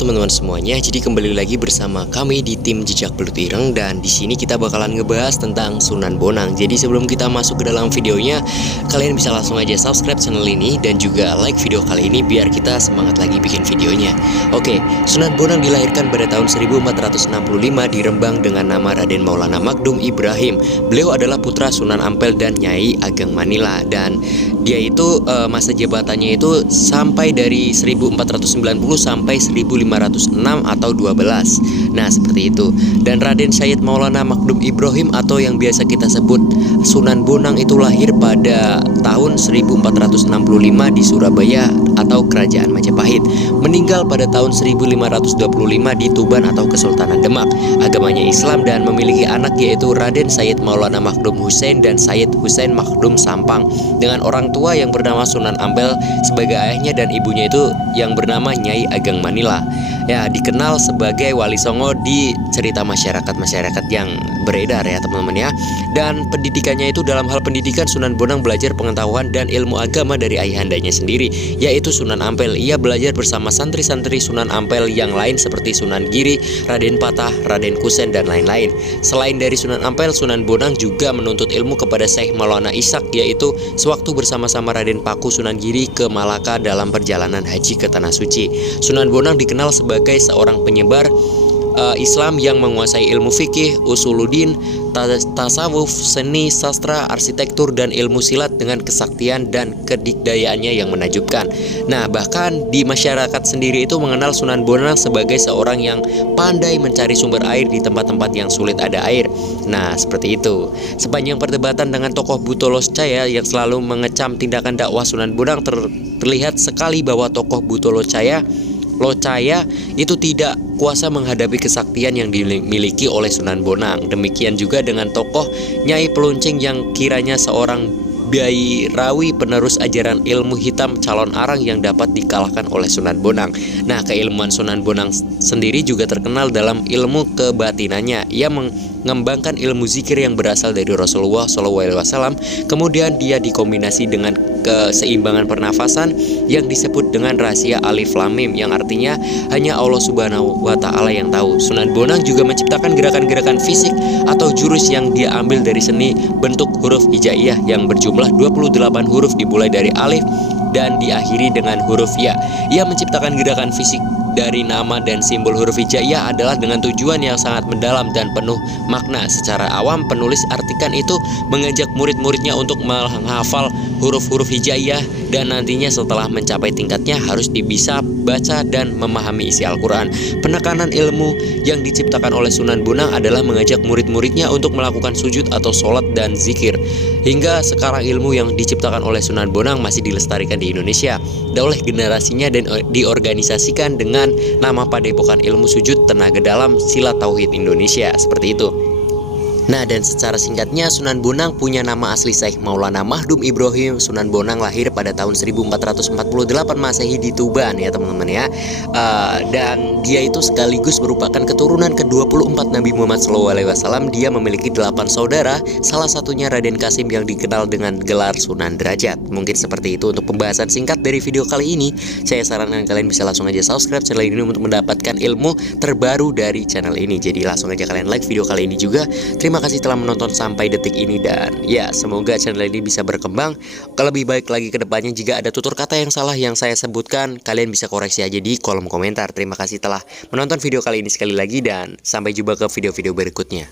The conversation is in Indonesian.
teman-teman semuanya, jadi kembali lagi bersama kami di tim Jejak Belut Ireng. Dan di sini kita bakalan ngebahas tentang Sunan Bonang. Jadi sebelum kita masuk ke dalam videonya, kalian bisa langsung aja subscribe channel ini dan juga like video kali ini biar kita semangat lagi bikin videonya. Oke, Sunan Bonang dilahirkan pada tahun 1465 di Rembang dengan nama Raden Maulana Magdum Ibrahim. Beliau adalah putra Sunan Ampel dan Nyai Ageng Manila, dan dia itu masa jabatannya itu sampai dari 1490 sampai 1506 atau 12. Nah, seperti itu. Dan Raden Syed Maulana Magdum Ibrahim atau yang biasa kita sebut Sunan Bonang itu lahir pada tahun 1465 di Surabaya atau Kerajaan Majapahit. Meninggal pada tahun 1525 di Tuban atau Kesultanan Demak. Agamanya Islam dan memiliki anak yaitu Raden Syed Maulana Magdum Hussein dan Syed Hussein Magdum Sampang, dengan orang tua yang bernama Sunan Ampel sebagai ayahnya dan ibunya itu yang bernama Nyai Ageng Manila. Ya, dikenal sebagai Wali Songo di cerita masyarakat yang beredar ya teman-teman ya. Dan pendidikannya itu dalam hal pendidikan Sunan Bonang belajar pengetahuan dan ilmu agama dari ayahandanya sendiri, yaitu Sunan Ampel. Ia belajar bersama santri-santri Sunan Ampel yang lain seperti Sunan Giri, Raden Patah, Raden Kusen dan lain-lain. Selain dari Sunan Ampel, Sunan Bonang juga menuntut ilmu kepada Syekh Maulana Ishak, yaitu sewaktu bersama-sama Raden Paku Sunan Giri ke Malaka dalam perjalanan haji ke Tanah Suci. Sunan Bonang dikenal sebagai seorang penyebar Islam yang menguasai ilmu fikih, usuluddin, tasawuf, seni, sastra, arsitektur, dan ilmu silat dengan kesaktian dan kedikdayaannya yang menakjubkan. Nah, bahkan di masyarakat sendiri itu mengenal Sunan Bonang sebagai seorang yang pandai mencari sumber air di tempat-tempat yang sulit ada air. Nah, seperti itu. Sepanjang perdebatan dengan tokoh Buto Locaya yang selalu mengecam tindakan dakwah Sunan Bonang, terlihat sekali bahwa tokoh Buto Locaya itu tidak kuasa menghadapi kesaktian yang dimiliki oleh Sunan Bonang. Demikian juga dengan tokoh Nyai Peluncing yang kiranya seorang Bayi Rawi penerus ajaran ilmu hitam calon arang yang dapat dikalahkan oleh Sunan Bonang. Nah, keilmuan Sunan Bonang sendiri juga terkenal dalam ilmu kebatinannya. Ia mengembangkan ilmu zikir yang berasal dari Rasulullah SAW. Kemudian dia dikombinasi dengan keseimbangan pernafasan yang disebut dengan rahasia Alif Lam Mim, yang artinya hanya Allah Subhanahu wa Ta'ala yang tahu. Sunan Bonang juga menciptakan gerakan-gerakan fisik atau jurus yang dia ambil dari seni bentuk huruf hijaiyah yang berjumlah 28 huruf dimulai dari alif dan diakhiri dengan huruf ya. Ia menciptakan gerakan fisik dari nama dan simbol huruf hijaiyah adalah dengan tujuan yang sangat mendalam dan penuh makna. Secara awam, penulis artikan itu mengajak murid-muridnya untuk menghafal huruf-huruf hijaiyah dan nantinya setelah mencapai tingkatnya harus bisa baca dan memahami isi Al-Quran. Penekanan ilmu yang diciptakan oleh Sunan Bonang adalah mengajak murid-muridnya untuk melakukan sujud atau sholat dan zikir. Hingga sekarang ilmu yang diciptakan oleh Sunan Bonang masih dilestarikan di Indonesia oleh generasinya dan diorganisasikan dengan nama Padepokan Ilmu Sujud Tenaga Dalam Silat Tauhid Indonesia, seperti itu. Nah, dan secara singkatnya Sunan Bonang punya nama asli Syekh Maulana Magdum Ibrahim. Sunan Bonang lahir pada tahun 1448 Masehi di Tuban ya teman-teman ya. Dan dia itu sekaligus merupakan keturunan ke-24 Nabi Muhammad SAW. Dia memiliki 8 saudara, salah satunya Raden Kasim yang dikenal dengan gelar Sunan Derajat. Mungkin seperti itu untuk pembahasan singkat dari video kali ini. Saya sarankan kalian bisa langsung aja subscribe channel ini untuk mendapatkan ilmu terbaru dari channel ini. Jadi langsung aja kalian like video kali ini juga. Terima kasih telah menonton sampai detik ini, dan ya semoga channel ini bisa berkembang ke lebih baik lagi ke depannya. Jika ada tutur kata yang salah yang saya sebutkan, kalian bisa koreksi aja di kolom komentar. Terima kasih telah menonton video kali ini sekali lagi, dan sampai jumpa ke video-video berikutnya.